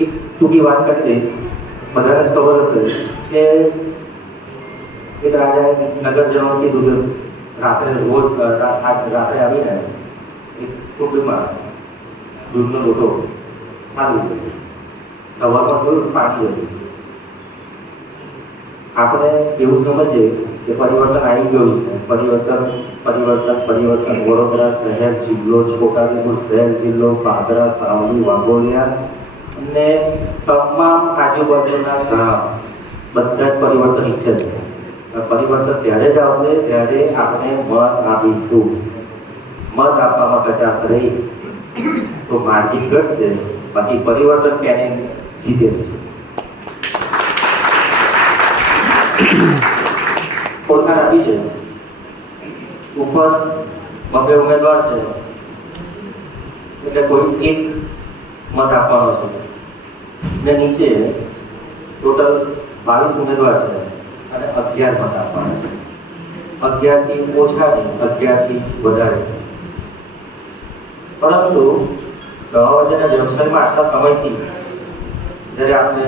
એક ટૂંકી વાત કરી દઈશ. બધાને ખબર હશે કે એક રાજાએ નગરજનોને કીધું કે રાત્રે આવીને એક કુંડમાં દૂધનો લોટો આવી ગયો. સવારમાં જોયું પાણી હતું. આપણે એવું સમજીએ કે પરિવર્તન આવી ગયું છે. પરિવર્તન વડોદરા શહેર જિલ્લો, છોટાઉદેપુર શહેર જિલ્લો, પાદરા, સાવલી, વાઘોડિયા અને તમામ આજુબાજુના ગામ બધા જ પરિવર્તન ઈચ્છે છે. પરિવર્તન ત્યારે જ આવશે જ્યારે આપણે મત આપીશું. મત આપવામાં કચાશ રહી તો માર્જિન ઘટશે, બાકી પરિવર્તન ક્યારે જીતે છે. ઓળખાણ આપી છે. ઉપર 2 ઉમેદવાર છે એટલે કોઈ એક મત આપવાનો છે ને નીચે ટોટલ 22 ઉમેદવાર છે અને 11 મત આપવાના છે. 11 થી ઓછા નહીં, 11 થી વધારે. પરંતુ દવાવજાના વ્યવસાયમાં આટલા સમયથી જ્યારે આપણે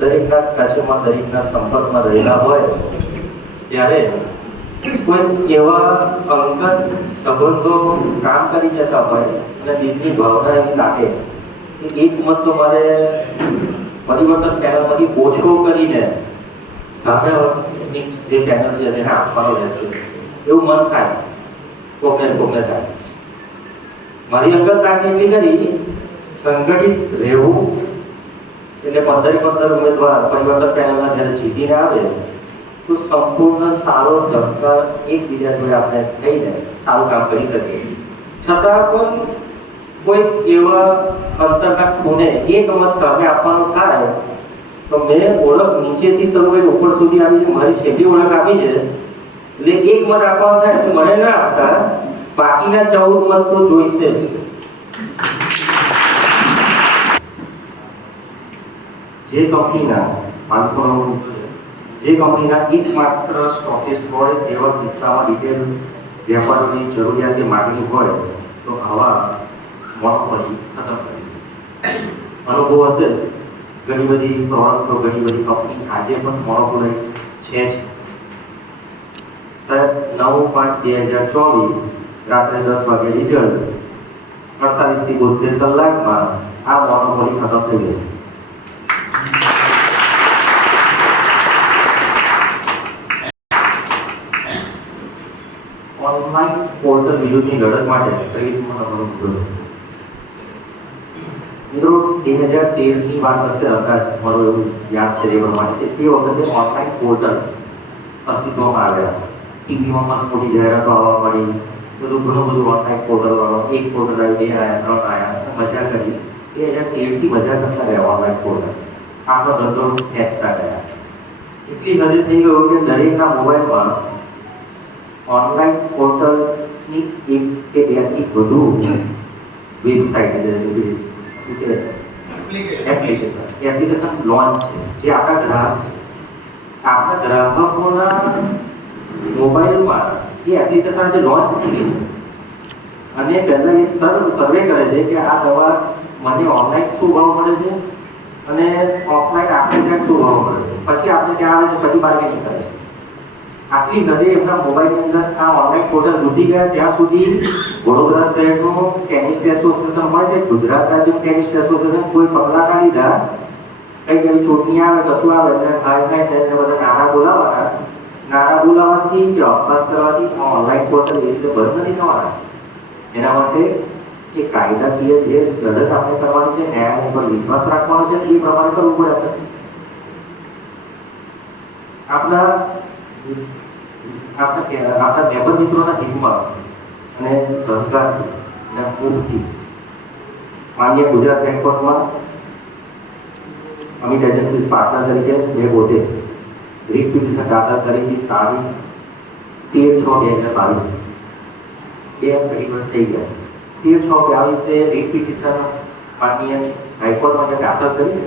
દરેકના કાચોમાં દરેકના સંપર્કમાં રહેલા હોય ત્યારે કોઈ એવા અંગત સંબંધો કામ કરી જતા હોય અને દિલની ભાવના એવી લાગે કે એક મત તો મારે પરિવર્તન પેનલમાંથી ઓછો કરીને સામેની જે પેનલ છે એને આપવાનો રહેશે, એવું મન થાય. કોકને થાય. મારી અંગત લાગણી એટલી કરી સંગઠિત રહેવું એટલે 15 ઉમેદવાર પરિવર્તન પેનલના જ્યારે જીતીને આવે તો સંપૂર્ણ સારો સરકાર એકબીજા જોડે આપણે થઈને સારું કામ કરી શકીએ. છતાં પણ કોઈ એવા અંતરના ખૂણે એક મત સામે આપવાનું થાય તો મેં ઓળખ નીચેથી શરૂ કરી ઉપર સુધી આવી છે. મારી છેલ્લી ઓળખ આપી છે એટલે એક મત આપવાનું થાય તો મને ના આપતા બાકીના 14 મત તો જોઈશે જ. જે કંપનીના 500 એકમાત્ર સ્ટોકિસ્ટ હોય તેવા કિસ્સામાં રિટેલ વેપારીની જરૂરિયાતની માગણી હોય તો આવા મોનોપોલી ખતમ કરી. અનુભવ હશે, ઘણી બધી પ્રોડક્ટો, ઘણી બધી કંપની આજે પણ મોનોપોલાઇઝ છે જ. સાહેબ 9/5/2024 રાત્રે 10 વાગે રિઝલ્ટ, 48 થી 72 કલાકમાં આ મોનોપોલી ખતમ થઈ જશે. ઓનલાઈન પોર્ટલ વિરુદ્ધની લડત માટે 23મો નંબરનો મુદ્દો. મિત્રો 2013ની વાત હશે, અંદાજ મારો એવું યાદ છે એ પ્રમાણે તે વખતે ઓનલાઈન પોર્ટલ અસ્તિત્વમાં આવ્યા. ટીવીમાં મસ્ત મોટી જાહેરાતો આવવા મળી, ઘણું બધું ઓનલાઈન પોર્ટલ વાળો, એક પોર્ટલ આવ્યું, 2 આવ્યા, 3 આવ્યા, મજા કરી. 2013થી મજા કરતા રહ્યા ઓનલાઈન પોર્ટલ. આપણો ધંધો ખેંચતા ગયા. એટલી હદે થઈ ગયું કે દરેકના મોબાઈલમાં ઓનલાઈન પોર્ટલની 1 કે 2 થી વધુ વેબસાઇટ એપ્લિકેશન લોન્ચ છે, જે આપણા ગ્રાહક છે. આપણા ગ્રાહકોના મોબાઈલમાં એ એપ્લિકેશન જે લોન્ચ થઈ ગઈ છે અને પહેલાં એ સર્વે કરે છે કે આ દવા મને ઓનલાઈન શું ભાવ મળે છે અને ઓફલાઈન આપણે ત્યાં શું ભાવ મળે છે. પછી આપણે ત્યાં આવે છે, પછી બાર્ગેનિંગ કરે છે. આટલી હદે એમના મોબાઈલની અંદર આ ઓનલાઈન પોર્ટલ ઘૂસી ગયા ત્યાં સુધી વડોદરા શહેરનું કેમિસ્ટ એસોસિએશન હોય કે ગુજરાત રાજ્યનું કેમિસ્ટ એસોસિએશન કોઈ પગલાં ના લીધા. કંઈ ચૂંટણી આવે, કશું આવે એટલે થાય તેને બધા નારા બોલાવવાથી કે અભ્યાસ કરવાથી આ ઓનલાઈન પોર્ટલ એ રીતે બંધ નથી થવાના. એના માટે એ કાયદાકીય જે લડત આપણે કરવાની છે, ન્યાય ઉપર વિશ્વાસ રાખવાનો છે, એ પ્રમાણે કરવું પડે. આપણા નેબર મિત્રોના હિતમાં અને સહકારથી અને પૂરથી માન્ય ગુજરાત હાઈકોર્ટમાં અમિત એજન્સીઝ પાર્ટનર તરીકે મેં પોતે રીટ પિટિશન દાખલ કરી. તારીખ 13/6/2022 2 થઈ ગયા. 13/6/22 રીટ પિટિશન માન્ય હાઈકોર્ટમાં દાખલ કરી.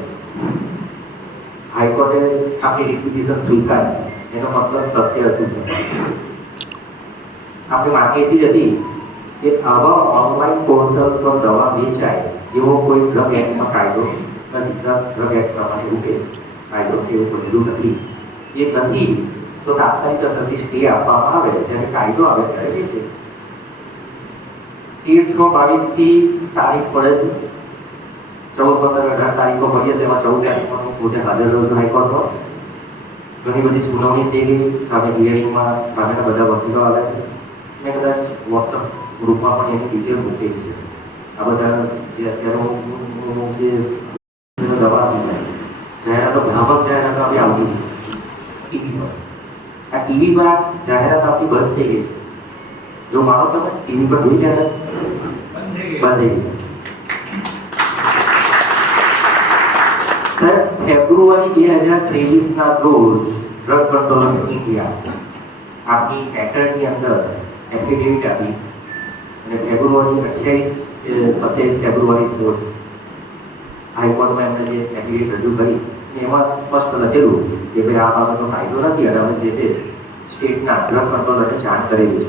હાઈકોર્ટે આપણી રીટ પિટિશન સ્વીકારી. એનો મતલબ સત્ય હતું. આપણી માંગણી એટલી હતી કે આવા ઓનલાઈન પોર્ટલ પર દવા વેચાય એવો કોઈ ડ્રગ એક્ટનો કાયદો ડ્રગ એક્ટ પ્રમાણે એવું કે કાયદો એવું બનેલું નથી. એ નથી તો તાત્કાલિક અસરથી સ્ટે આપવામાં આવે. જ્યારે કાયદો આવે ત્યારે એ છે 13/22 તારીખ પડે છે. 14, 15, 18 તારીખો પડીએ છે. એમાં 14 તારીખમાં પોતે હાજર રહ્યો છું હાઈકોર્ટમાં. ઘણી બધી સુનાવણી થઈ ગઈ. સામે હિયરિંગમાં સામેના બધા વકીલો આવ્યા છે. મેં કદાચ વોટ્સઅપ ગ્રુપમાં પણ એની ડિટેલ મૂકેલી છે. આ બધા જે અત્યારે હું જે દવા આપી જાય જાહેરાતો ભ્રામક જાહેરાતો આપી આવતી ટીવી પર. આ ટીવી પર આ જાહેરાત આપણી બંધ થઈ ગઈ છે. જો માનો તમે ટીવી પર જોઈ જાહેરાત બંધ થઈ ગઈ. સર, ફેબ્રુઆરી 2023ના રોજ ડ્રગ કંટ્રોલર ઇન્ડિયા આપની એક્ટની અંદર એફિડેવિટ આપી અને ફેબ્રુઆરી 27 ફેબ્રુઆરી રોજ હાઈકોર્ટમાં એમને જે એફિડેવિટ રજૂ કરી એમાં સ્પષ્ટ લખેલું કે ભાઈ આ બાબતનો કાયદો નથી અને અમે જે તે સ્ટેટના ડ્રગ કંટ્રોલરને જાણ કરેલી છે.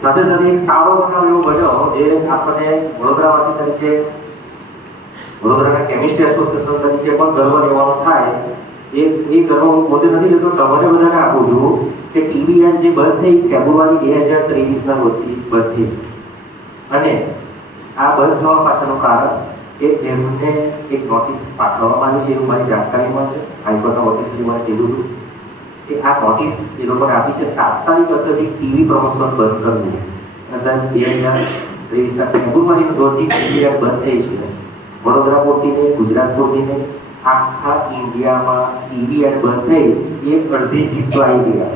સાથે સાથે એક સારો બનાવ એવો બન્યો જે આપણને વડોદરાવાસી તરીકે વડોદરાના કેમિસ્ટ્રી એસોસિએશન તરીકે પણ ગર્વ લેવાનો થાય. એ ગર્વ હું પોતે નથી લેતો, તમારે બધાને આપું છું કે ટીવી એડ જે બંધ થઈ ફેબ્રુઆરી 2023ના રોજથી બંધ થઈ. અને આ બંધ થવા પાછળનું કારણ કે એમને એક નોટિસ પાઠવવામાં આવી છે એવું મારી જાણકારીમાં છે. હાઈકોર્ટના વકીલશ્રી મને કીધું હતું કે આ નોટિસ એ લોકોને આપી છે તાત્કાલિક અસરથી ટીવી પ્રમોશન બંધ કરવું. અને સાહેબ 2023ના ફેબ્રુઆરીના રોજથી ટીવી એડ બંધ થઈ છે. વડોદરા પૂરતી નહીં, ગુજરાત પૂરતી નહીં, આખા ઇન્ડિયામાં ટીવી એડ બંધ થઈ એક અડધી જીત તો આવી ગયા.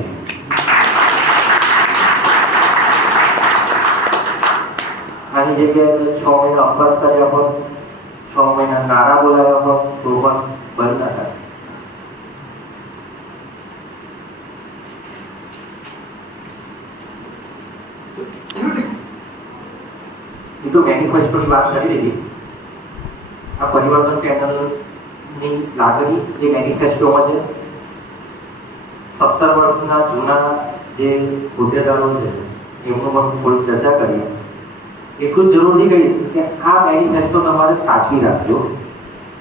આની જગ્યાએ 6 મહિના અભ્યાસ કર્યા હોત, 6 મહિના નારા બોલાવ્યા હોત તો પણ બંધ ના થાય. એ તો મેનિફેસ્ટોની વાત કરી દીધી. આ પરિવર્તન પેનલની લાગણી જે મેનિફેસ્ટોમાં છે. 17 વર્ષના જૂના જે હોદ્દેદારો છે એમનું પણ થોડી ચર્ચા કરીશ. એટલું જરૂરથી કહીશ કે આ મેનિફેસ્ટો તમારે સાચવી રાખજો.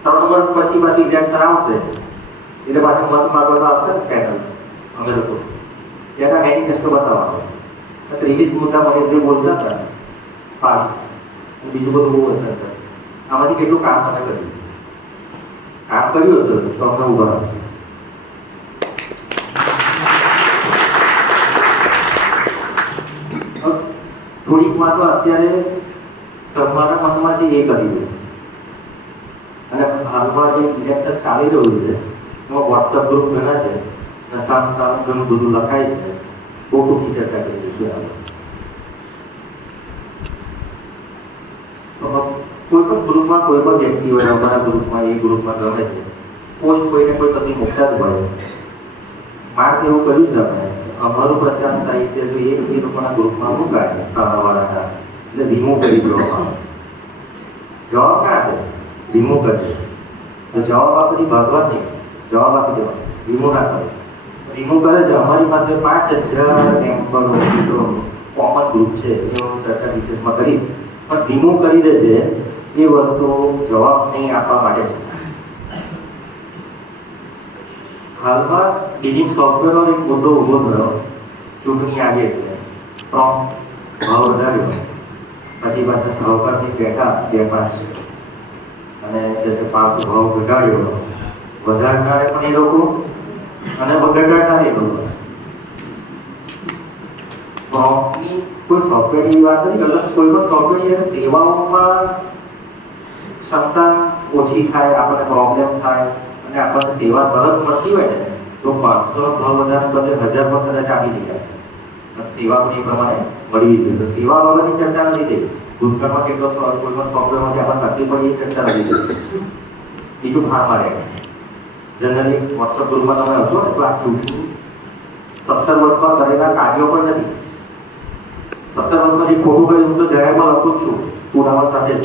3 વર્ષ પછી પાછી ઇલેક્શન આવશે એટલે પાછા મત માગવામાં આવશે ને પેનલ અમે લોકો ત્યારે મેનિફેસ્ટો બતાવવાનો. 23 મુદ્દા મહેશભાઈ બોલતા હતા 22 બીજું બધું બહુ અસર કરે. આમાંથી કેટલું કામ તમે કર્યું? કામ કર્યું હશે તો અમને ઉભા રાખો. થોડીક વાતો અત્યારે તમારા મનમાં છે એ કરી દો. અને હાલમાં જે ઇલેક્શન ચાલી રહ્યું છે એમાં વોટ્સઅપ ગ્રુપ ઘણા છે અને સામ ઘણું બધું લખાય છે. બહુ ટૂંકી ચર્ચા કરી દઈશું. કોઈ પણ ગ્રુપમાં કોઈ પણ વ્યક્તિ હોય, અમારા ગ્રુપમાં એ ગ્રુપમાં ગમે છે પોસ્ટ કોઈને કોઈ પછી મૂકતા જ હોય. માર્ક એવું કર્યું જ આપણે અમારું પ્રચાર સાહિત્ય જો એ લોકોના ગ્રુપમાં મુકાય સારાવાળાના એટલે રિમૂવ કરી દેવામાં આવે. જવાબ ના આપે રિમૂવ કરી દે. જવાબ આપણી ભાગવત નહીં, જવાબ આપી દેવાનો, રિમૂવ ના કરે. રિમૂવ કરે છે. અમારી પાસે 5000 મેમ્બરો કોમન ગ્રુપ છે એનો ચર્ચા વિશેષમાં કરીશ. પણ રિમૂવ કરી દે છે એ વસ્તુ જવાબ નહીં આપવા માટે છે. હાલમાં બિલિંગ સોફ્ટવેરનો એક મુદ્દો ઊભો થયો. ચૂંટણી આવી એટલે ભાવ વધાર્યો, પછી પાછા સહકારની બેઠા 2-5 અને જશે 5 ભાવ ઘટાડ્યો. વધારનારે પણ એ લોકો અને ઘટાડનારે એ લોકો. કોઈ સોફ્ટવેરની વાત નથી કરતા. કોઈ પણ સોફ્ટવેર સેવાઓમાં ક્ષમતા ઓછી થાય, આપણને પ્રોબ્લેમ થાય અને આપણને સેવા સરસ મળતી હોય ને તો 500 ભાવ વધારે બદલે 1000 પર કદાચ આપી દેખાય. સેવા પણ એ પ્રમાણે મળી ગઈ. તો સેવા બાબતની ચર્ચા નથી થઈ. ભૂતકાળમાં કેટલો કોઈ પણ સોફ્ટવેરમાંથી આપણને તકલીફ પડી એ ચર્ચા નથી થઈ. બીજું ફાર્મા રહે જનરલી વોટ્સઅપ ગ્રુપમાં તમે હશો ને તો આ ચૂંટણી 17 વર્ષમાં કરેલા કાર્યો પણ નથી. 17 વર્ષમાં જે ખોટું કર્યું હું તો જાહેરમાં લખું છું પુરાવા સાથે જ,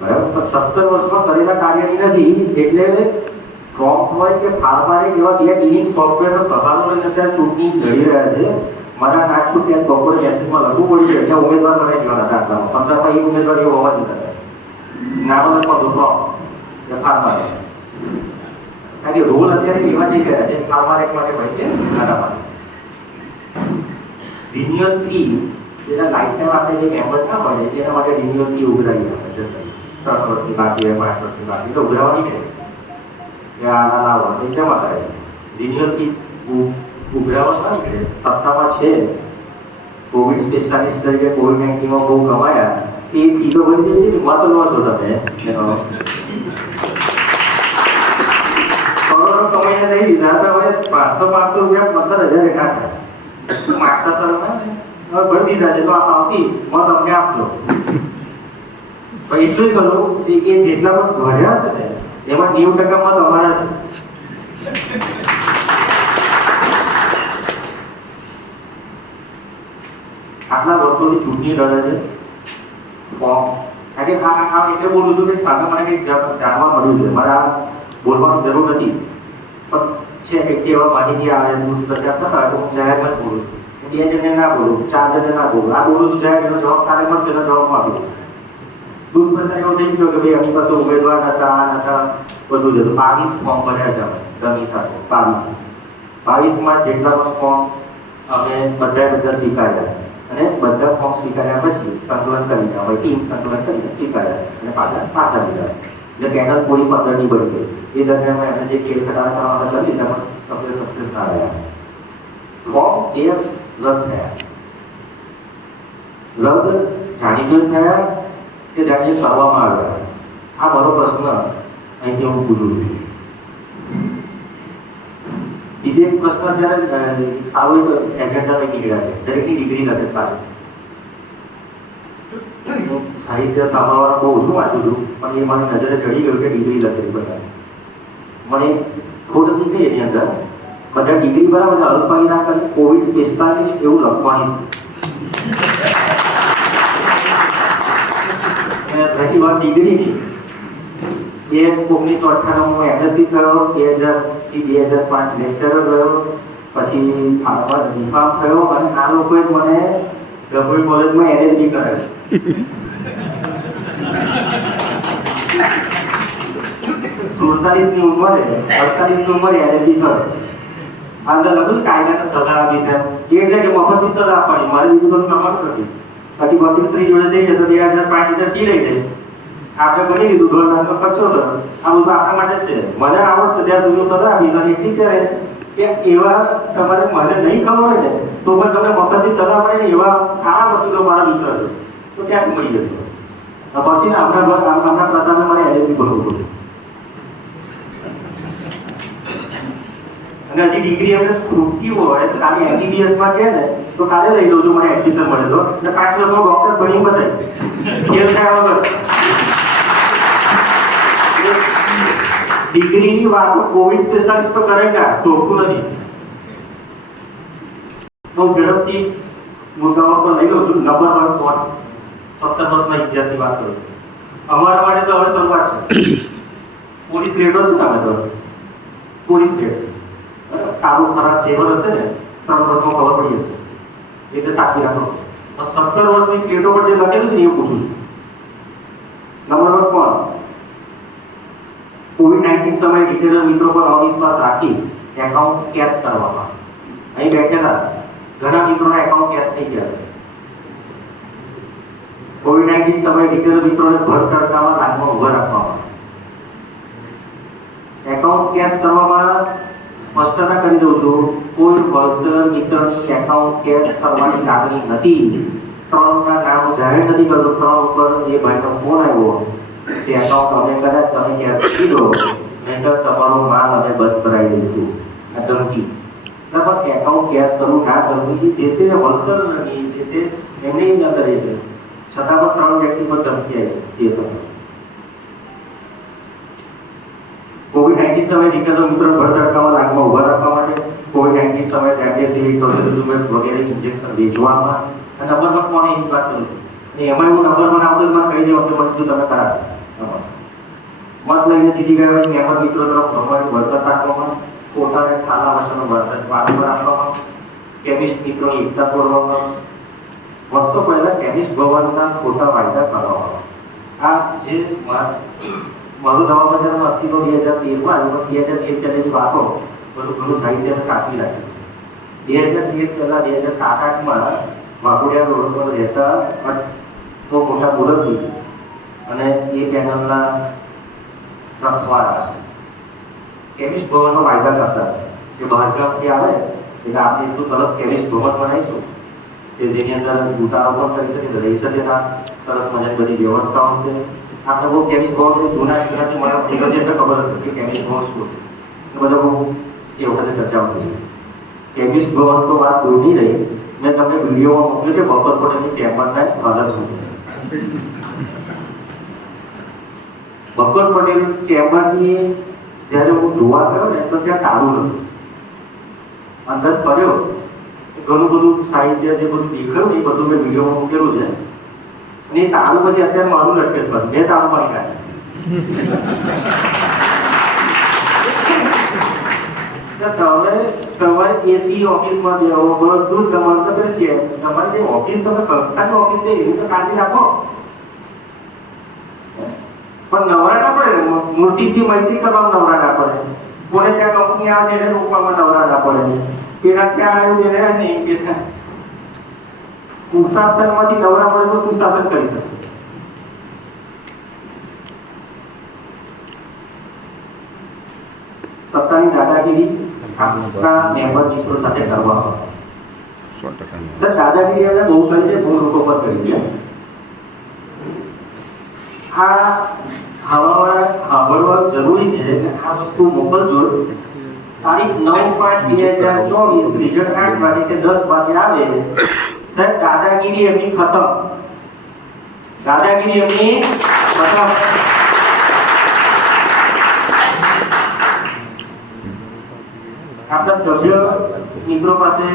બરાબર. પણ 17 વર્ષમાં કરેલા કાર્યની નથી એટલે પ્રોમ્પ્ટ હોય કે ફાર્મા રહે એવા 2 ક્લિનિક સોફ્ટવેરનો સહારો લઈને અત્યારે ચૂંટણી લડી રહ્યા છે. મારા નાક છું ત્યાં બપોરે મેસેજમાં લખવું પડ્યું છે એટલે ઉમેદવાર બનાવી દેવાના હતા. આટલામાં 15માં એક ઉમેદવાર એવો હોવા દીધા નામમાં દોડવા ફાર્મર. કારણ કે રોલ અત્યારે એવા જઈ રહ્યા છે ફાર્મર એક માટે હોય છે આના માટે. રિન્યુઅલ ફી જેના લાઈફ ટાઈમ આપણે જે કેમ્પસ ના પડે તેના માટે રિન્યુઅલ ફી ઉઘરાવી આપે છે. 3 વર્ષની બાકી હોય 5 વર્ષની બાકી તો ઉઘરાવવાની નહીં કે આના ના હોય એટલે માટે રિન્યુઅલ ફી ઉઘરાવવા નહીં કે સત્તામાં છે કોવિડ સ્પેશિયાલિસ્ટ તરીકે COVID-19માં બહુ કમાયા કે એ ફી તો ભરી દેવી મત લો છો તમે કરોડો કમાઈને નહીં દીધા તો હવે 500 રૂપિયા 15,000 ના થાય માગતા સર હવે ભરી દીધા છે તો આ આવતી મત અમને આપજો. પણ એટલું જ કરું કે એ જેટલા પણ ભર્યા છે ને એમાં 90% મત અમારા છે. આટલા વર્ષોથી ચૂંટણી લડે છે ફોર્મ કારણ કે એટલે બોલું છું કે સામે મને કંઈક જાણવા મળ્યું છે. મારે આ બોલવાની જરૂર નથી પણ છે કે કેવા માહિતી આવે દુષ્પ્રચાર થતા હોય તો હું જાહેરમાં જ બોલું છું. 2 જણને ના બોલું 4 જણને ના બોલું. આ બોલું છું જાહેર એનો જવાબ સારે મળશે એનો જવાબમાં આપી દઈશ. દુષ્પ્રચાર એવો થઈ ગયો કે ભાઈ એમની પાસે ઉમેદવાર નતા બધું જ હતું. 22 ફોર્મ ભર્યા છે અમે ગમી સાથે 22માં જેટલા પણ ફોર્મ અમે બધા સ્વીકાર્યા અને બધા ફોર્મ સ્વીકાર્યા પછી સંકલન કરી દીધા હોય ટીમ સંકલન કરીને સ્વીકાર્યા અને પાછા દીધા. એટલે પેનલ પૂરી 15ની બની ગઈ. એ દરમિયાન એમને જે ખેલ ખટારા કરવાના કરી દીધા સક્સેસ ના રહ્યા. ફોર્મ એ રદ થયા. રદ જાણીજો થયા કે જાણીને કરવામાં આવ્યા. આ મારો પ્રશ્ન અહીંથી હું પૂછું છું. બીજો એક પ્રશ્ન જ્યારે સારો એક એજન્ડા લઈ નીકળ્યા છે દરેકની ડિગ્રી લખે પાછી. હું સાહિત્ય સાંભળવાના બહુ ઓછું વાંચું છું પણ એ મારી નજરે ચડી ગયું કે ડિગ્રી લખેલી બધા મને ખોટ નથી થઈ એની અંદર. બધા ડિગ્રી બરાબર અલ્પાઈ ના કરી કોવિડ સ્પેશિયાલિસ્ટ એવું લખવાની રહી વાત ડિગ્રીની. 1998 એમએસસી થયો 2000 થી 2005 લેક્ચરર ગયો પછી ડીફાર્મ થયો અને આ લોકોએ મને ગભોઈ કોલેજમાં LLB કરાવી. 47ની ઉંમરે 48ની ઉંમરે LLB થયો. અંદર લખ્યું કાયદાને સલાહ આપી છે એટલે કે મફતની સલાહ આપવાની મારે બીજું કશું કામ નથી. પછી વકીલશ્રી જોડે જઈ જતો 2000-5000 ફી લઈ જાય. આપણે બની લીધું 1.5 લાખનો ખર્ચો થયો. આ બધું આપણા માટે જ છે. મને આવડશે ત્યાં સુધી સલાહ આપી અને એટલી છે કે એવા તમારે મને નહીં ખબર હોય ને તો પણ તમને મફતની સલાહ મળે ને એવા સારા વકીલો મારા મિત્ર છે તો ક્યાંક મળી જશે. પછી આપણા પ્રતાપે મારે LLB ભરવું પડ્યું અને હજી ડિગ્રી એમને ખૂટતી હોય ખાલી MBBS માં કહે ને તો કાલે લઈ લઉં છું મને એડમિશન મળે તો એટલે 5 વર્ષમાં ડોક્ટર ભણી બતાવીશ ખેલ થયા વગર. ડિગ્રીની વાતો કોવિડ સ્પેશિયાલિસ્ટ તો કરે કે શોખતું નથી. હું ઝડપથી મુદ્દાઓ પર લઈ લઉં છું. નંબર 1 કોણ 17 વર્ષના ઇતિહાસની વાત કરું. અમારા માટે તો હવે શરૂઆત છે. પોલીસ રેડો છે ને અમે તો પોલીસ રેડ સારું ખરાબ ફેવર હશે ને 3 વર્ષમાં ખબર પડી જશે એટલે સાચી રાખો. 17 વર્ષની સ્લેટો પર જે લખેલું છે એ પૂછું છું. નંબર 1 કોણ COVID-19 સમયે રિટેલર મિત્રો પર અવિશ્વાસ રાખી એકાઉન્ટ કેશ કરવામાં. અહીં બેઠેલા ઘણા મિત્રોના એકાઉન્ટ કેશ થઈ ગયા છે. COVID-19 સમયે રિટેલર મિત્રોને ભર તડકામાં લાગમાં ઉભા રાખવામાં. એકાઉન્ટ કેશ કરવામાં સ્પષ્ટતા કરી દઉં છું કોઈ હોલસેલર મિત્રની એકાઉન્ટ કેશ કરવાની લાગણી નથી. 3ના નામ જાહેર નથી કરતો. 3 ઉપર એ ભાઈનો ફોન આવ્યો કે એકાઉન્ટ અમે કદાચ તમે કેશ કરી દો નહીંતર તમારો માલ અમે બંધ કરાવી દઈશું. આ ધમકી પણ એકાઉન્ટ કેશ કરવું ના કરવું એ જે તે હોલસેલરની જે તે એમની અંદર એ છે છતાં પણ 3 વ્યક્તિ પર ધમકી આવી તે સમય. COVID-19 સમયે રિટેલર મિત્રો ભર તડકામાં લાગમાં ઉભા રાખવા માટે COVID-19 સમયે રેમડેસિવિર વગેરે ઇન્જેક્શન વેચવામાં. અને નંબર 1 કોને એની વાત કરું અને એમાં હું નંબર 1 આવતો મને કહી દેવા કે મને શું તમે કરાવો. મત લઈને જીતી ગયા હોય મેમ્બર મિત્રો તરફ ભરવાની વળતર રાખવામાં પોતાને ખાલા વચનો વારંવાર આપવામાં કેમિસ્ટ મિત્રોની એકતા તોડવામાં વર્ષો પહેલા કેમિસ્ટ ભવનના ખોટા વાયદા કરવામાં. આ જે મારું નવા બજારનું અસ્તિત્વ 2013માં આવ્યું, પણ 2013 પહેલેની વાતો બધું ઘણું સાહિત્યને સાચવી રાખ્યું. 2013 પહેલા 2007-8માં વાઘોડિયા રોડ પર રહેતા બહુ મોટા મુરબ્બી અને એ પેનલના રખવાળા કેમિસ્ટ ભવનનો વાયદા કરતા કે બહારગામથી આવે એટલે આપણે એટલું સરસ કેમિસ્ટ ભવન બનાવીશું કે જેની અંદર ઉતારો પણ કરી શકે, રહી શકે, સરસ મજાની બધી વ્યવસ્થાઓ છે. આપણે બહુ કેમિસ્ટ ભવન જૂના મને એટલે ખબર હશે કે કેમિસ્ટ ભવન શું એ બધા બહુ એ વખતે ચર્ચાઓ થઈ. કેમિસ્ટ ભવન તો વાત દૂરની રહી, મેં તમને વિડીયોમાં મોકલ્યું છે બપોર પટેલની ચેમ્બરના હાલત. બપોર પટેલ ચેમ્બરની જ્યારે હું જોવા ગયો ને તો ત્યાં તાળું હતું. અંદર ફર્યો, ઘણું બધું સાહિત્ય જે બધું દેખાયું એ બધું મેં વિડીયોમાં મૂકેલું છે. અને એ તાળું પછી અત્યારે મારું લટકે જ બંધ, મેં તાળું મારી કાઢ્યું. તમારે એસી ઓફિસમાં દેવો બધું તમારે છે. તમારે જે ઓફિસ તમે સંસ્થાની ઓફિસ છે એવી તો કાળજી રાખો, પણ નવરા ના પડે. મૂર્તિથી મૈત્રી કરવામાં નવરા ના પડે. કોને ત્યાં કંપની આવે છે એને રોકવામાં નવરા ના પડે. પેલા ત્યાં આવ્યું એને નહીં કે કુશાસનમાંથી નવરા પડે તો સુશાસન કરી શકશે. સત્તાની દાદાગીરી આપણા મેમ્બર મિત્રો સાથે કરવામાં 100% દાદાગીરી એમને બહુ કરી છે, બહુ લોકો પર કરી છે. આ સાંભળવા જરૂરી છે કે આ વસ્તુ મોકલજો. તારીખ 9/5/2024 રિઝલ્ટ 8 વાગે કે 10 વાગે આવે. સાહેબ દાદાગીરી એમની ખતમ, દાદાગીરી એમની ખતમ. આપણા સભ્ય મિત્રો પાસે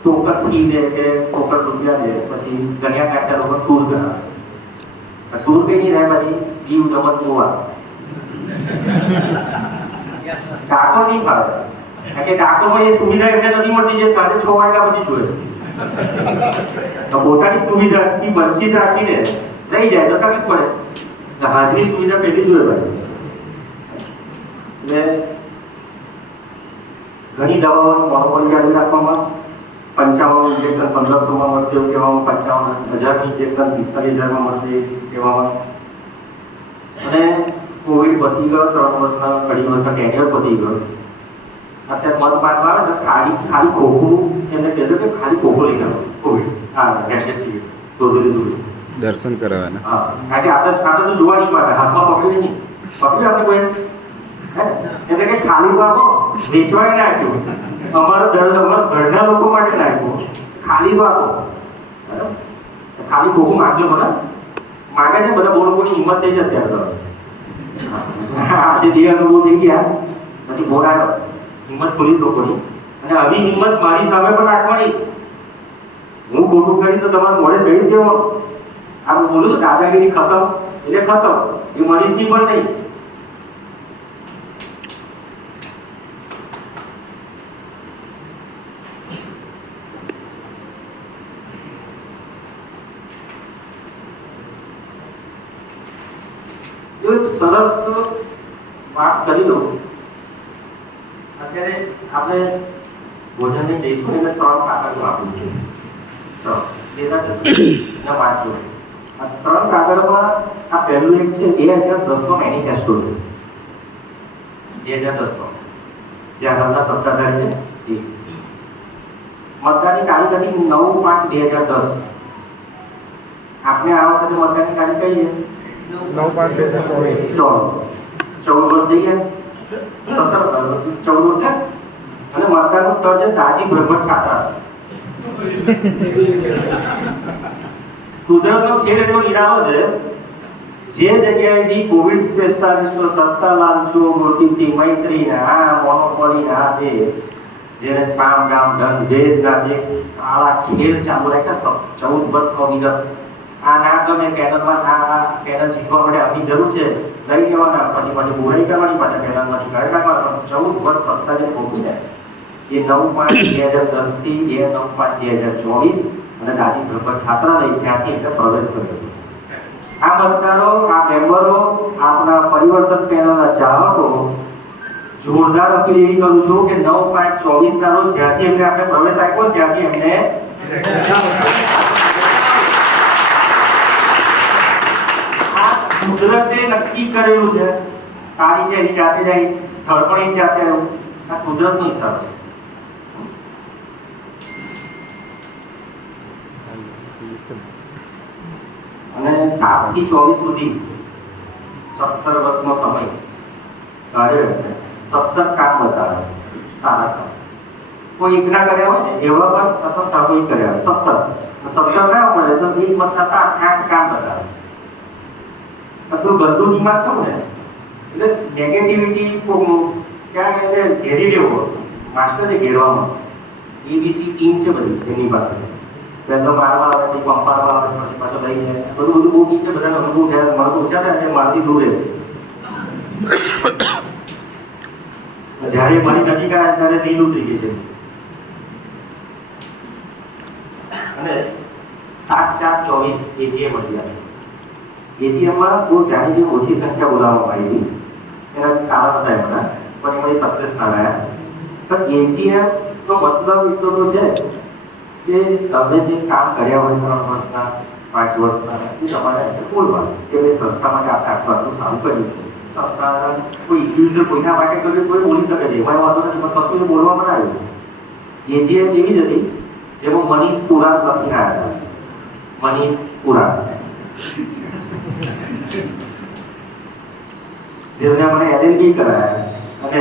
ટોકન ફી લે કે ટોકન રૂપિયા લે, પછી ગણ્યા કાઢતા લોકો ટૂર કરાવે. ટૂર કઈ નહીં થાય બધી દીવ દમણ ગોવા ડાકોર નહીં ફાવે, કારણ કે ડાકોરમાં એ સુવિધા એમને નથી મળતી જે સાંજે 6 વાગ્યા પછી જોઈએ છે. પોતાની સુવિધાથી વંચિત રાખીને રહી જાય તો તકલીફ પડે. હાજરી સુવિધા પહેલી જોઈએ ભાઈ. એટલે ઘણી દવાઓનું મોનોપોલી ચાલુ રાખવામાં 55 ઇન્જેક્શન 1500માં મળશે એવું કહેવામાં, 55,000 ઇન્જેક્શન 45,000માં મળશે કહેવામાં. અને કોવિડ પતી ગયો, 3 વર્ષના અઢી વર્ષના ટેન્યુઅર પતી ગયો. અત્યારે મત પાડવા આવે તો ખાલી ખોખું એમને કહેજો કે ખાલી ખોખું લઈને આવો. કોવિડ એસએસસી દર્શન કરાવવાના. હા, કારણ કે આપણે તો જોવા નહીં પાડે, હાથમાં પકડી નહીં પકડી આપણે કોઈ એટલે કે ખાલી બાબો વેચવાય નાખ્યું. અમારા ઘરના લોકો માટે નાખ્યું ખાલી બાબો. ખાલી ખોખું માગજો, મને માગે છે બધા. બહુ લોકોની હિંમત થઈ છે અત્યારે તો. આજે બે અનુભવ થઈ ગયા પછી બોલાયો હિંમત ખોલી લોકોની. અને આવી હિંમત મારી સામે પણ રાખવાની. હું ખોટું કરીશ તો તમારે મોડે કહી દેવો. આ બોલું છું દાદાગીરી ખતમ એટલે ખતમ, એ મનીષની પણ નહીં. એક સરસ વાત કરી લો. અત્યારે આપણે ભોજનને જઈશું એટલે 3 કાગળો આપું છું. વાંચજો. આ 3 કાગળમાં આ પહેલું એક છે 2010નો મેનિફેસ્ટો છે. 2010નો જે હાલના સત્તાધારી છે એ મતદાનની તારીખ હતી 9/5/2010. આપણે આ વખતે મતદાનની તારીખ કઈ છે? 9/5/2024. 14 વર્ષ થઈ ગયા. 14 વર્ષ છે. અને મતદાનનું સ્થળ છે દાજી બ્રહ્મટ છાત્રા. કુદરતનો ખેલ એટલો નિરાળો છે. જે જગ્યાએથી કોવિડ સ્પેશિયાલિસ્ટો સત્તાલાલ મૂર્તિથી મૈત્રી આ મોનોપોલી આ તે જેને સામ ગામ દંડ ભેદ ના જે આવા ખેલ ચાલુ રાખ્યા 14 વર્ષનો વિગત. આ ના ગમે પેનલમાં આ પેનલ જીતવા માટે આપની જરૂર છે લઈ લેવાના, પછી બોરાઈ કરવાની, પાછા પેનલમાં ચુકાઈ નાખવાના. 14 વર્ષ સત્તા જે ભોગવી જાય એ 9/5/2010 થી 9/5/2024 અને દાજી બ્રહ્મટ છાત્રાલય જ્યાંથી એટલે પ્રવેશ કર્યો. આ મતદારો, આ મેમ્બરો આપણા પરિવર્તન પેનલના ચાહકો જોરદાર અપીલ એવી કરું છું કે 9/5/24 ના રોજ જ્યાંથી એમને આપણે પ્રવેશ આપ્યો ત્યાંથી એમને આ કુદરતે નક્કી કરેલું છે. તારીખ એની જાતે જાય, સ્થળ પણ એની જાતે આવ્યું. આ કુદરતનો હિસાબ છે. અને 7 થી 24 સુધી 17 વર્ષનો સમય કાઢ્યો. 17 કામ બતાવે, સારા કામ કોઈ એકના કર્યા હોય ને એવા પણ અથવા સામૂહિક કર્યા હોય. 17 ના પડે તો 1 + 7 8 કામ બતાવે. બધું ગંદુ દિમાગ થયું ને એટલે નેગેટિવિટી ક્યાં એટલે ઘેરી લેવો. માસ્ટર છે ઘેરવામાં. ABC ટીમ છે બધી એની પાસે. પહેલો મારવા આવે, પછી પંપાડવા આવે, પછી પાછો લઈ જાય. બધું બહુ ઠીક છે. બધાને અનુભવ થયા છે. મારું ઓછા થાય એટલે મારથી દૂર રહે છે. જ્યારે મારી નજીક આવે ત્યારે દિલ ઉતરી ગઈ છે. અને 7/4/24 એજીએમ હતી. એજીએમમાં બહુ જાણી જેવી ઓછી સંખ્યા બોલાવવામાં આવી હતી. એના કારણ હતા એમના, પણ એમાં સક્સેસ ના રહ્યા. પણ એજીએમ નો મતલબ એટલો તો છે કે તમે જે કામ કર્યા હોય 3 વર્ષના 5 વર્ષના એ તમારે બોલવાનું કે ભાઈ સંસ્થા માટે આપણે આટલું સારું કર્યું છે. સંસ્થાના કોઈ ઇન્ડિવિજ્યુઅલ કોઈના માટે કર્યું કોઈ બોલી શકે છે. એમાં વાંધો નથી, પણ કશું એ બોલવામાં આવ્યું. એજીએમ એવી જ હતી જેમાં મનીષ પુરાણ લખીને આવ્યા હતા. મનીષ પુરાણ જેમને મને LLB કરાયા અને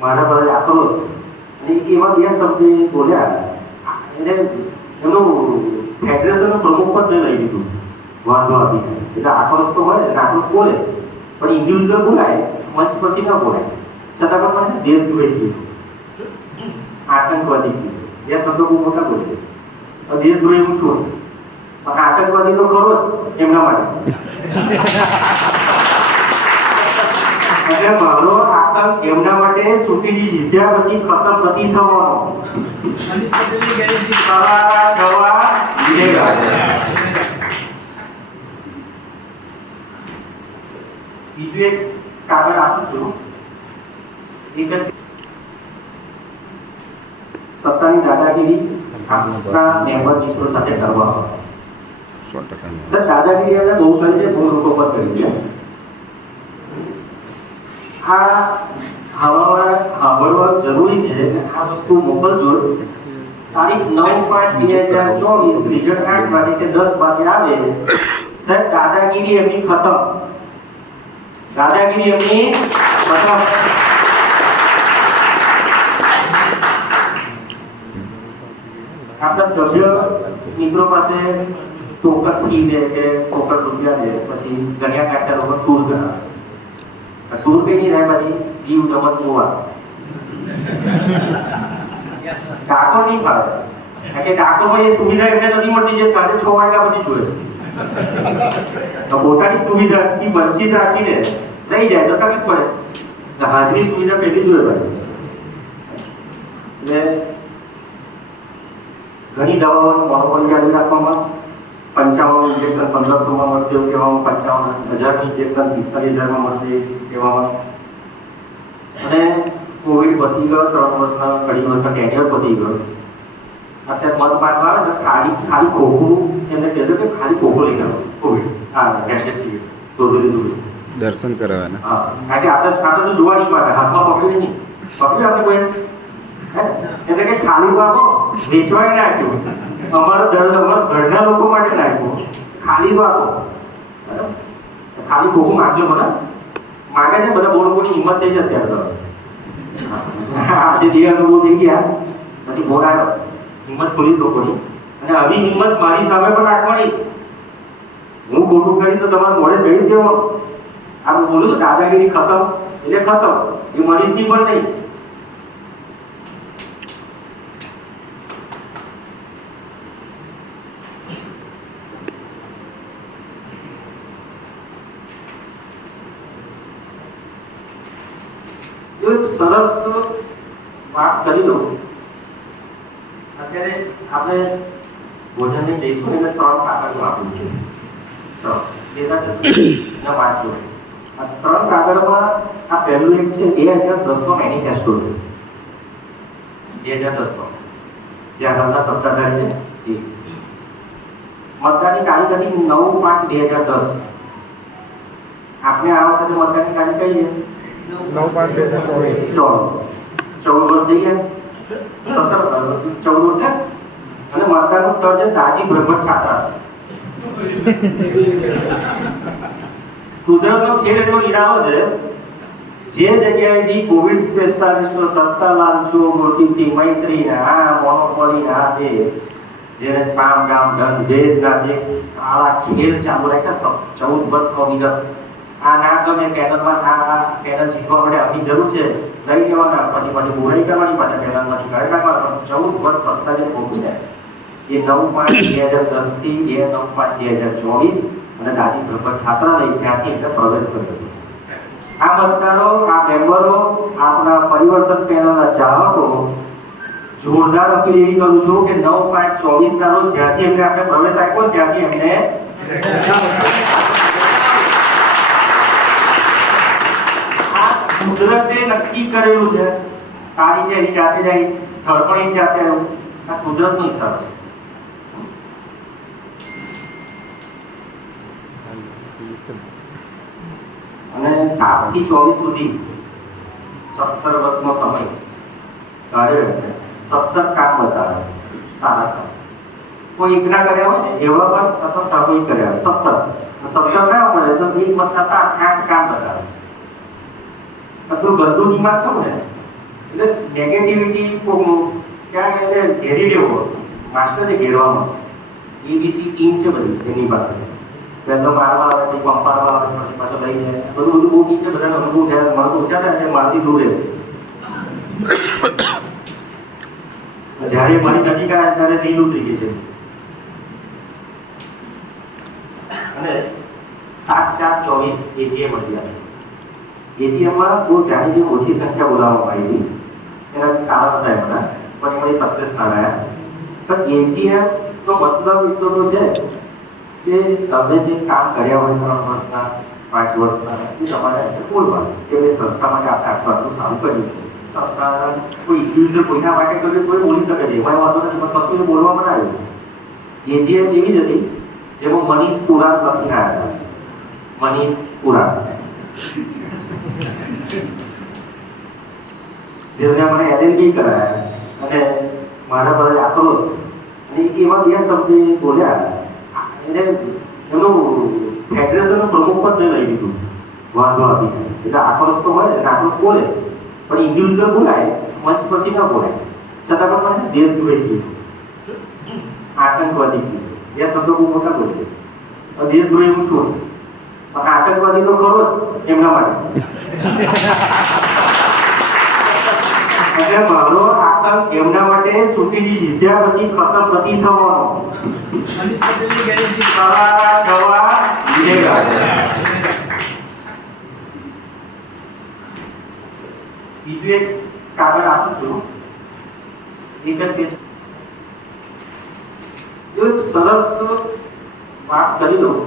મારા પર આક્રોશ અને એમાં 2 શબ્દ બોલ્યા. એટલે એમનું ફેડરેશનનું પ્રમુખ પદ લઈ લીધું. વાંધો હતી એટલે આક્રોશ તો હોય એટલે આક્રોશ બોલે, પણ ઇન્ડિવિજ્યુઅલ બોલાય, મંચ પરથી ન બોલાય. છતાં પણ મને દેશદ્રોહી કીધું, આતંકવાદી કીધું. 2 શબ્દો બહુ મોટા બોલે. દેશદ્રોહી હું છું, પણ આતંકવાદી તો ખરો જ એમના માટે. એટલે મારો આતંક એમના માટે ચૂંટણી જીત્યા પછી ખતમ નથી થવાનો. બીજું એક કાગળ આપું છું. સત્તાની દાદાગીરી આપણા નેબર મિત્રો સાથે કરવામાં. 100% દાદાગીરી આપણે બહુ કરી છે, બહુ લોકો પર કરી છે. આ સાંભળવા જરૂરી છે કે આ વસ્તુ મોકલજો. તારીખ 9/5/2024 રિઝલ્ટ 8 વાગે કે 10 વાગે આવે. સાહેબ દાદાગીરી એમની ખતમ. દાદાગીરી એમની ખતમ. આપણા સભ્ય મિત્રો પાસે ટોકન ફી લે કે ટોકન રૂપિયા લે, પછી ગણ્યા કાઢતા લોકો ટૂર કરાવે. ટૂર કઈ નહીં થાય ભાઈ, દીવ દમણ ગોવા. ડાકોર નહીં ફાવે, કારણ કે ડાકોરમાં એ સુવિધા એટલે નથી મળતી જે સાંજે 6 વાગ્યા પછી જોઈએ છે. તો પોતાની સુવિધાથી વંચિત રાખીને લઈ જાય તો તકલીફ પડે. હાજરી સુવિધા પહેલી જોઈએ ભાઈ. એટલે ઘણી દવાઓનું મોનોપોલી ચાલુ રાખવામાં. 55 ઇન્જેક્શન 1500માં મળશે એવું કહેવામાં, 55,000 ઇન્જેક્શન 45,000માં મળશે કહેવામાં. અને કોવિડ પતી ગયો, 3 વર્ષના 2.5 વર્ષના ટેન્યુઅર પતી ગયો. અત્યારે મત માંગવા આવે તો ખાલી ખોખું એમને કહેજો કે ખાલી ખોખું લઈને આવો. કોવિડ એસએસસી દર્શન કરાવવાના. હા, કારણ કે આપણે તો જોવા નહીં પાડે, હાથમાં પકડી નહીં પકડી આપણે કોઈ એટલે કે ખાલી વાગો વેચવાય નાખ્યું. અમારા ઘરના લોકો માટે નાખ્યું. ખાલી વાગો ખાલી ખોખું માગજો. મને માગે છે બધા બહુ લોકોની હિંમત થઈ છે અત્યારે તો. આજે 2 અનુભવ થઈ ગયા પછી બોલાયો હિંમત ખોલી લોકોની. અને આવી હિંમત મારી સામે પણ રાખવાની. હું ખોટું કરીશ તો તમારે મોડે કહી દેવાનું. આ બોલું છું દાદાગીરી ખતમ એટલે ખતમ. એ મનીષની પણ નહીં. એક સરસ વાત કરી લો. અત્યારે આપણે ભોજનને જઈશું એટલે 3 કાગળો આપું છું. વાંચજો. આ 3 કાગળમાં આ પહેલું એક છે 2010 નો મેનિફેસ્ટો છે 2010 નો જે હાલના સત્તાધારી છે એ મતદાનની તારીખ હતી 9/5/2010 આપણે આ વખતે મતદાનની તારીખ કઈ છે 9/5/2024 14 વર્ષ થઈ ગયા 14 વર્ષ છે અને મતદાનનું સ્થળ છે દાજી બ્રહ્મટ છાત્રા કુદરતનો ખેલ એટલો નિરાળો છે જે જગ્યાએથી કોવિડ સ્પેશિયાલિસ્ટો સત્તાલાલ જો મૂર્તિથી મૈત્રી આ મોનોપોલી આ તે જેને સામ ગામ દંડ ભેદના જે કાળા ખેલ ચાલુ રાખ્યા 14 વર્ષનો વિગત આ ના ગમે પેનલમાં આ પેનલ જીતવા માટે આપણી જરૂર છે લઈ લેવાના પછી બુરાઈ કરવાની પાછા પેનલમાં ચૂકાડી નાખવાના 14 વર્ષ સત્તા જે ભોગવી ને એ 9/5/2010 થી 9/5/2024 અને દાજી બ્રહ્મટ છાત્રાલય જ્યાંથી એટલે પ્રવેશ કર્યો હતો આ મતદારો આ મેમ્બરો આપણા પરિવર્તન પેનલના ચાહકો જોરદાર અપીલ એવી કરું છું કે 9/5/24 ના રોજ જ્યાંથી એમને આપણે પ્રવેશ આપ્યો ત્યાંથી એમને આ કુદરતે નક્કી કરેલું છે તારીખે એની જાતે જાય સ્થળ પણ એની જાતે આવ્યું આ કુદરતનો હિસાબ છે અને 7 થી 24 સુધી 17 વર્ષનો સમય કાર્ય 17 કામ બતાવે સારા કામ કોઈ એકના કર્યા હોય ને એવા પણ અથવા સામૂહિક કર્યા હોય 17 ના પડે તો 1 + 7 8 કામ બતાવે તો ગંદુ દિમાગ કેવું ને એટલે નેગેટિવિટી ક્યાં એટલે ઘેરી લેવો માસ્ટર છે ઘેરવામાં એબીસી ટીમ છે બધી એની પાસે પહેલો મારવા આવે પછી પંપાડવા આવે પછી પાછો લઈ જાય બધું બહુ ઠીક છે બધાને અનુભવ થયા છે મને તો ઓછા થાય એટલે મારથી દૂર રહે છે જ્યારે મારી નજીક આવે ત્યારે દિલ ઉતરી ગઈ છે અને 7/4/24 એજીએમ હતી એજીએમમાં બહુ જાણી જે ઓછી સંખ્યા બોલાવવામાં આવી એના કારણ હતા એમના પણ એમાં સક્સેસ ના રહ્યા પણ એજીએમ નો મતલબ એટલો તો છે કે તમે જે કામ કર્યા હોય 3 વર્ષના 5 વર્ષના એ તમારે બોલવાનું કે ભાઈ સંસ્થા માટે આપણે આટલું સારું કર્યું છે સંસ્થા કોઈ ઇન્ડિવિજ્યુઅલ કોઈના માટે કર્યું કોઈ બોલી શકે છે એમાં વાંધો નથી પણ કશું બોલવા પણ આવ્યું એજીએમ એવી જ હતી જેમાં મનીષ પુરાણ લખીને આવ્યા હતા મનીષ પુરાણ જેમને મને એલએલબી કરાયા અને મારા પર આક્રોશ અને એમાં 2 શબ્દ બોલ્યા એટલે એનું ફેડરેશનનું પ્રમુખ પદ લઈ લીધું વાંધો આપી એટલે આક્રોશ તો હોય એટલે આક્રોશ બોલે પણ ઇન્ડિવિજ્યુઅલ બોલાય મંચ પરથી ન બોલાય છતાં પણ મને દેશદ્રોહી કીધું આતંકવાદી કીધું 2 શબ્દો બહુ મોટા બોલે દેશદ્રોહી હું છું પણ આતંકવાદી તો ખરો જ એમના માટે એટલે મારો આતંક એમના માટે ચૂંટણી જીત્યા પછી ખતમ નથી થવાનો બીજું એક કાગળ આપું છું એક જ પેજ એક સરસ વાત કરી દઉં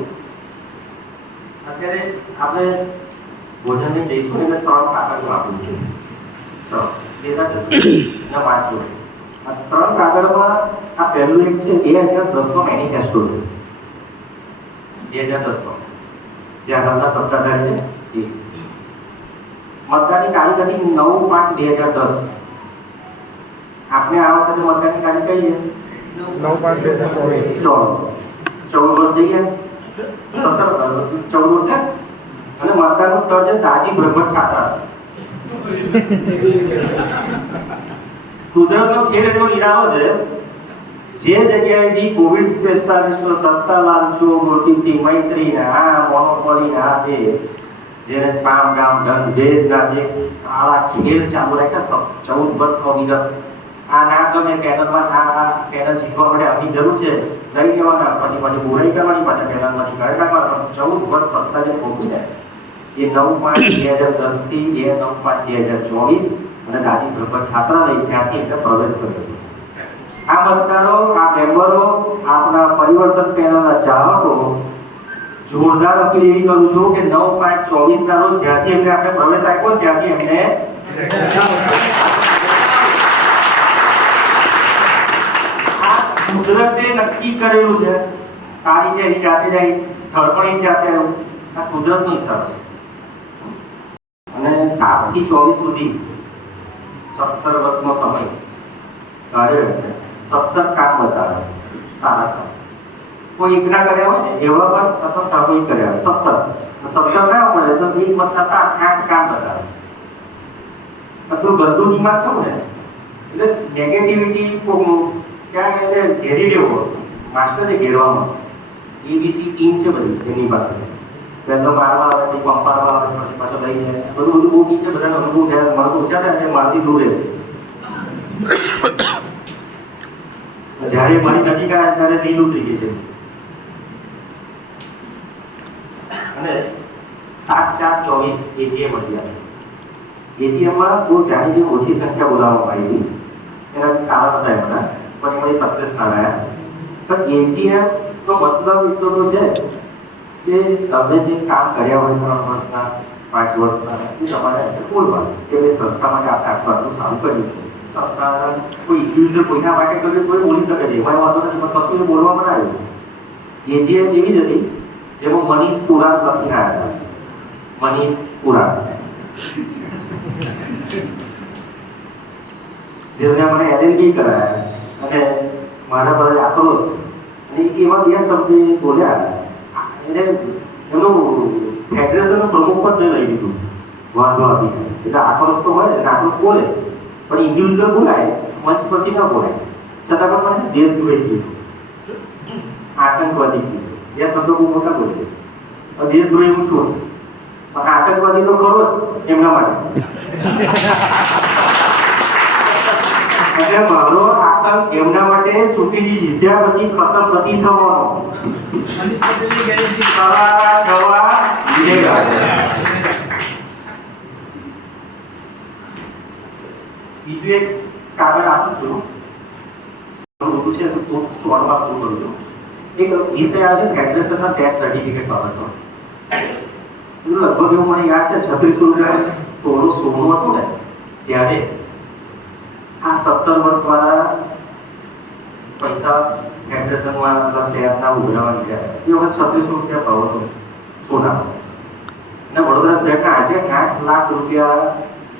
અત્યારે આપણે ભોજનને જઈશું એટલે 3 કાગળ આપું છું વાંચો આ 3 કાગળમાં આ પહેલું એક છે 2010 નો મેનિફેસ્ટો છે 2010 નો જે હાલના સત્તાધારી છે એ મતદાનની તારીખ હતી 9/5/2010 આપણે આ વખતે મતદાનની તારીખ કઈ છે 9/5/2024 14 વર્ષ થઈ ગયા 14 વર્ષ છે અને મતદાનનું સ્થળ છે દાજી બ્રહ્મટ છાત્રા કુદરતનો ખેલ એટલો નિરાળો છે જે જગ્યાએથી કોવિડ સ્પેશિયાલિસ્ટો સત્તાલાલ જો મૂર્તિથી મૈત્રી આ મોનોપોલી આ તે જેને સામ ગામ દંડ ભેદના જે કાળા ખેલ ચાલુ રાખ્યા 14 વર્ષનો વિગત આ ના ગમે પેનલમાં આ પેનલ જીતવા માટે આપણી જરૂર છે લઈ લેવાના પછી બુરાઈ કરવાની પાછા પેનલમાં ચૂકાડી નાખવાના 14 વર્ષ સત્તા જે ભોગવી ને એ 9/5/2010 થી 9/5/2024 અને દાજી બ્રહ્મટ છાત્રાલય જ્યાંથી એટલે પ્રવેશ કર્યો હતો આ મતદારો આ મેમ્બરો આપણા પરિવર્તન પેનલના ચાહકો જોરદાર અપીલ એવી કરું છું કે 9/5/24 ના રોજ જ્યાંથી એમને આપણે પ્રવેશ આપ્યો ત્યાંથી એમને આ કુદરતે નક્કી કરેલું છે, તારીખ એની જાતે જાય, સ્થળ પણ એની જાતે આવ્યું, આ કુદરતનો હિસાબ છે. અને 7 થી 24 સુધી 17 વર્ષનો સમય કાઢ્યો, 17 કામ બતાવે સારા કામ. કોઈ એકના કર્યા હોય ને એવા પણ અથવા સામૂહિક કર્યા હોય 17 ના મળે તો 1 + 7 8 કામ બતાવે. બધું ગંદુ દિમાગ કેવું ને એટલે નેગેટિવિટી ક્યાં એટલે ઘેરી લેવો. માસ્ટર છે ઘેરવામાં, ABC ટીમ છે બધી એની પાસે. પહેલો મારવા આવે, પછી પંપાડવા આવે, પછી પાછો લઈ જાય, બધું બહુ ઠીક છે. બધાને અનુભવ થયા, મારું ઓછા થાય એટલે મારથી દૂર રહે છે. જ્યારે મારી નજીક આવે ત્યારે દિલ ઉતરી ગઈ છે. અને 7/4/24 AGM હતી. AGMમાં બહુ જાણી ઓછી સંખ્યા બોલાવવામાં આવી હતી. એના કારણ હતા એમના, પણ એમાં સક્સેસ ના રહ્યા. પણ AGM નો મતલબ એટલો તો છે કે તમે જે કામ કર્યા હોય 3 વર્ષના 5 વર્ષના એ તમારે બોલવાનું કે સંસ્થા માટે આપણે આટલું સારું કર્યું છે. સંસ્થા કોઈ ઇન્ડિવિજ્યુઅલ કોઈના માટે કર્યું કોઈ બોલી શકે છે, એમાં વાંધો નથી, પણ કશું એ બોલવા પણ આવ્યું. AGM એવી જ હતી જેમાં મનીષ પુરાણ લખીને આવ્યા હતા. મનીષ પુરાણ જેમને મને LLB કરાયા અને મારા પર આક્રોશ અને એવા 2 શબ્દ બોલ્યા. એને એમનું ફેડરેશનનું પ્રમુખ પદ લઈ લીધું વાંધો આપીને. એટલે આક્રોશ તો હોય ને, આક્રોશ બોલે પણ ઇન્ડિવિજ્યુઅલ બોલાય, મંચ પરથી ન બોલાય. છતાં પણ મને દેશદ્રોહી કીધું, આતંકવાદી કીધું. 2 શબ્દો બહુ મોટા બોલે. દેશદ્રોહી હું છું, પણ આતંકવાદી તો ખરો જ એમના માટે. અને મારો આતંક એમના માટે ચૂંટણી જીત્યા પછી ખતમ નથી થવાનો. બીજું એક કાગળ આપું છું, મોટું છે તો શોર્ટમાં પૂરું કરું છું. એક વિષય આવે છે હેડ્રેસરના સેટ સર્ટિફિકેટ બાબતનો. લગભગ એવું મને યાદ છે 3600 રૂપિયા થોડું સોનું હતું ને ત્યારે આ 17 વર્ષવાળા પૈસા ફેડરેશનમાં શેરના ઉઘરાવા ગયા. એ વખત 3600 રૂપિયા ભાવ હતો સોના. અને વડોદરા શહેરના આજે 8 લાખ રૂપિયા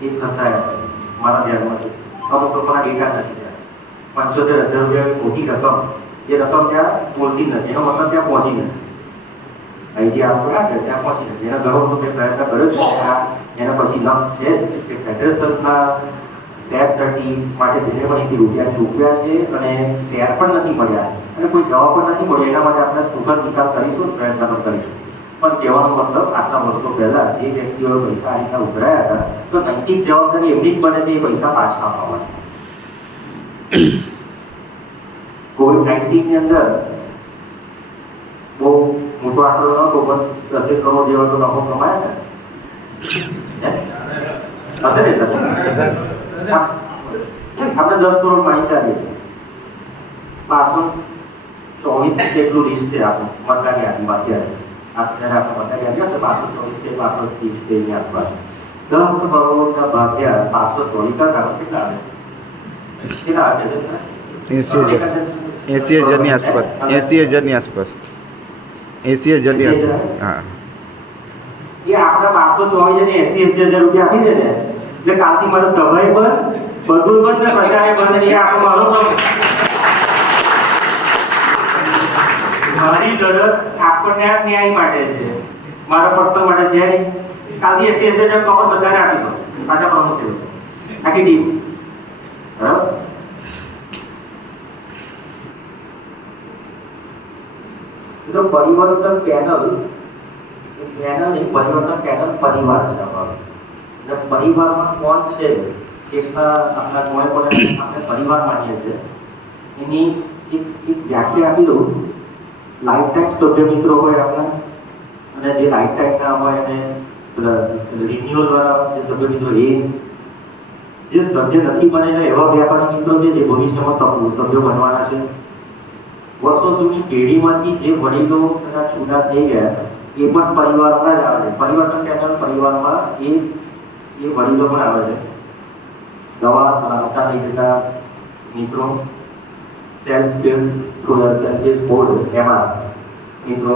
એ ફસાયા છે મારા ધ્યાનમાંથી. અમુક લોકોના ડેટા નથી ત્યાં. 75,000 રૂપિયા મોટી રકમ, એ રકમ ત્યાં બોલતી નથી, એનો મતલબ ત્યાં પહોંચી નથી. અહીંથી આપણે આગળ ત્યાં પહોંચી નથી. એના ઘણો બધો મેં પ્રયત્ન કર્યો છે. એના પછી લક્ષ છે કે ફેડરેશનના શેર સર્ટી માટે જેને પણ અહીંથી રૂપિયા ચૂકવ્યા છે અને શેર પણ નથી મળ્યા અને કોઈ જવાબ પણ નથી મળ્યો, એના માટે આપણે સુખદ નિકાલ કરીશું, પ્રયત્ન પણ કરીશું. પણ કહેવાનો મતલબ આટલા વર્ષો પહેલા જે વ્યક્તિઓએ પૈસા અહીંના ઉઘરાયા હતા તો નૈતિક જવાબદારી એમની જ બને છે એ પૈસા પાછા આપવાની. COVID-19 ની અંદર બહુ મોટો આંકડો નહોતો, પણ 10 કરોડ જેવો તો નફો કમાય છે. હશે ને આપણે 10 કરોડ માની ચાલીએ. 524 જેટલું લિસ્ટ છે આપણું મતદાર યાદીમાં અત્યારે. અત્યારે આપણે મતદાર યાદી હશે 524 કે 530 કે એની આસપાસ. 10 કરોડના ભાગ્યા 524 કરતા કેટલા આવે? કેટલા આવે છે? 80,000 ની આસપાસ. 80,000 ની આસપાસ. 80,000 ની આસપાસ. હા, એ આપણા 524 ને 80,000 રૂપિયા આપી દે ને એટલે કાલથી મારો સભાએ બંધ, બધું બંધ ને પ્રચારે બંધ. એ આપણો મારો સમય. મારી લડત આપણને ન્યાય માટે છે, મારા પર્સનલ માટે છે નહીં. કાલથી 80,000 કવર બધાને આપી દો, પાછા પ્રમુખ થયો આખી ટીમ. બરાબર? તો પરિવર્તન પેનલ નહીં, પરિવર્તન પેનલ પરિવાર છે અમારો. એટલે પરિવારમાં કોણ છે એટલા આપણા કોઈ પણ આપણે પરિવાર માનીએ છીએ. એની એક વ્યાખ્યા આપી દઉં. લાઈફ ટાઈમ સભ્ય મિત્રો હોય આપણા, અને જે લાઈફ ટાઈમ ના હોય એને રિન્યુઅલ વાળા જે સભ્ય મિત્રો, એ જે સભ્ય નથી બનેલા એવા વ્યાપારી મિત્રો છે જે ભવિષ્યમાં સભ્યો બનવાના છે. વર્ષો જૂની પેઢીમાંથી જે વડીલો કદાચ જુદા થઈ ગયા એ પણ પરિવારમાં જ આવે છે. પરિવર્તન પેનલ પરિવારમાં એ વડીલો પણ આવે છે. નવા આવતા લઈ જતા મિત્રો, સેલ્ફ સ્કિલ્સ બોર્ડ એમાં મિત્રો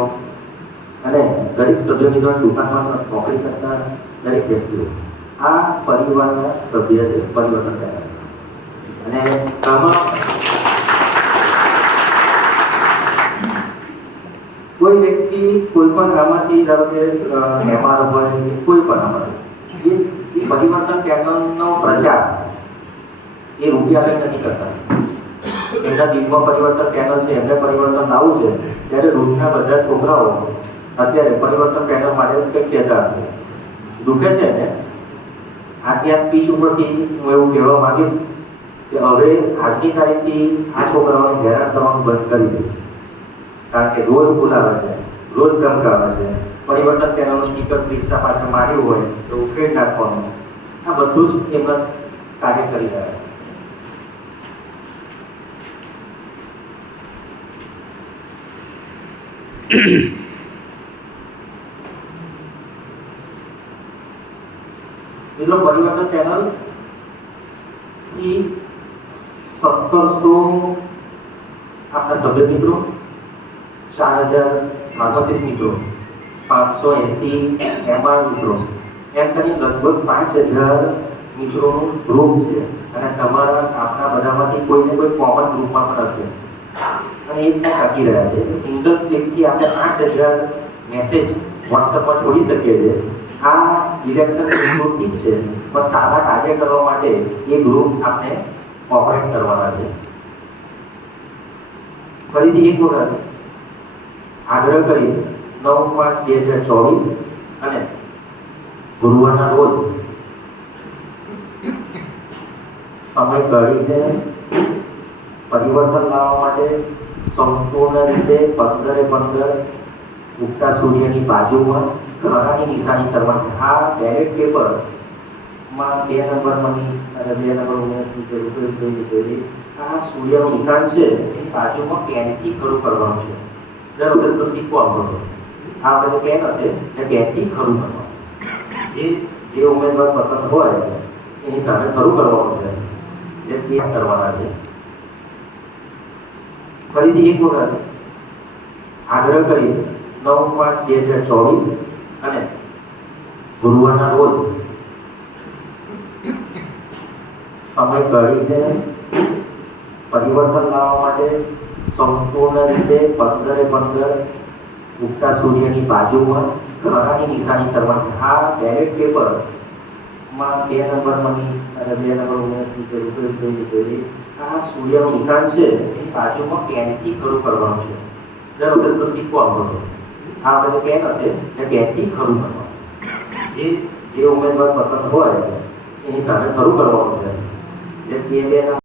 અને દરેક સભ્ય મિત્રો દુકાનમાં નોકરી કરતા દરેક વ્યક્તિઓ આ પરિવારના સભ્ય છે પરિવર્તન પેનલ. અને આમાં કોઈ વ્યક્તિ કોઈ પણ આમાંથી ધારો કે એમઆર હોય કે કોઈ પણ આમાંથી એ પરિવર્તન પેનલનો પ્રચાર એ રૂપિયા નથી કરતા. એમના દિલમાં પરિવર્તન પેનલ છે, એમને પરિવર્તન લાવવું છે, ત્યારે રોજના બધા છોકરાઓ અત્યારે પરિવર્તન પેનલ માટે કંઈક કહેતા હશે. દુઃખે છે ને આ ત્યાં સ્પીચ ઉપરથી હું એવું કહેવા માંગીશ કે હવે આજની તારીખથી આ છોકરાઓને હેરાન કરવાનું બંધ કરી દે. કારણ કે રોજ બોલાવે છે, રોજ ધમકાવે છે, પરિવર્તન પેનલનું સ્ટીકર રિક્ષા પાછળ માર્યું હોય તો ઉકેલ નાખવાનું, આ બધું જ એમના કાર્ય કરી રહ્યા છે. એટલો પરિવર્તન પેનલ થી 1700 આપણા સભ્ય મિત્રો, 4000 ફાર્માસિસ્ટ મિત્રો, 580 એમઆર મિત્રો, એમ કરીને લગભગ 5000 મિત્રોનું ગ્રુપ છે. અને તમારા આપણા બધામાંથી કોઈને કોઈ કોમન ગ્રુપમાં પણ હશે અને એ પણ કાઢી રહ્યા છે. સિંગલ ક્લિકથી આપણે 5000 મેસેજ વોટ્સઅપમાં છોડી શકીએ છીએ. આ ઇલેક્શન ગ્રુપ ઠીક છે, પણ સારા કાર્ય કરવા માટે એ ગ્રુપ આપણે ઓપરેટ કરવાના છે. ફરીથી એક વખત આગ્રહ કરીશ, 9/5/2024 અને ગુરુવારના રોજ સમય કાઢીને પરિવર્તન લાવવા માટે સંપૂર્ણ રીતે 15 ઉગતા સૂર્યની બાજુમાં ખરાની નિશાની કરવાની. આ બેલેટ પેપરમાં 2 નંબર મની અને 2 નંબર ઉમેશની જરૂર છે. આ સૂર્યનું નિશાન છે એની બાજુમાં પેનથી ખરું કરવાનું છે. દર વખત તો સિક્કો આપવાનો, આ વખતે પેન હશે એટલે પેનથી ખરું કરવાનું. જે ઉમેદવાર પસંદ હોય એની સામે ખરું કરવાનું છે, જે પેન કરવાના છે. ફરીથી એક વખત આગ્રહ કરીશ, 9/5/2024 અને ગુરુવારના રોજ સમય કાઢીને પરિવર્તન લાવવા માટે સંપૂર્ણ રીતે 15 ઉગતા સૂર્યની બાજુમાં ખરાની નિશાની કરવાની. આ બેલેટ પેપરમાં 2 નંબર મની અને 2 નંબર ઉમેશની જરૂર છે. આ સૂર્યનું નિશાન છે એની બાજુમાં પેનથી ખરું કરવાનું છે. દર વખત તો સિક્કો આપવાનો, આ વખતે પેન હશે એટલે પેનથી ખરું કરવાનું. જે ઉમેદવાર પસંદ હોય એની સામે ખરું કરવાનું છે. જે 2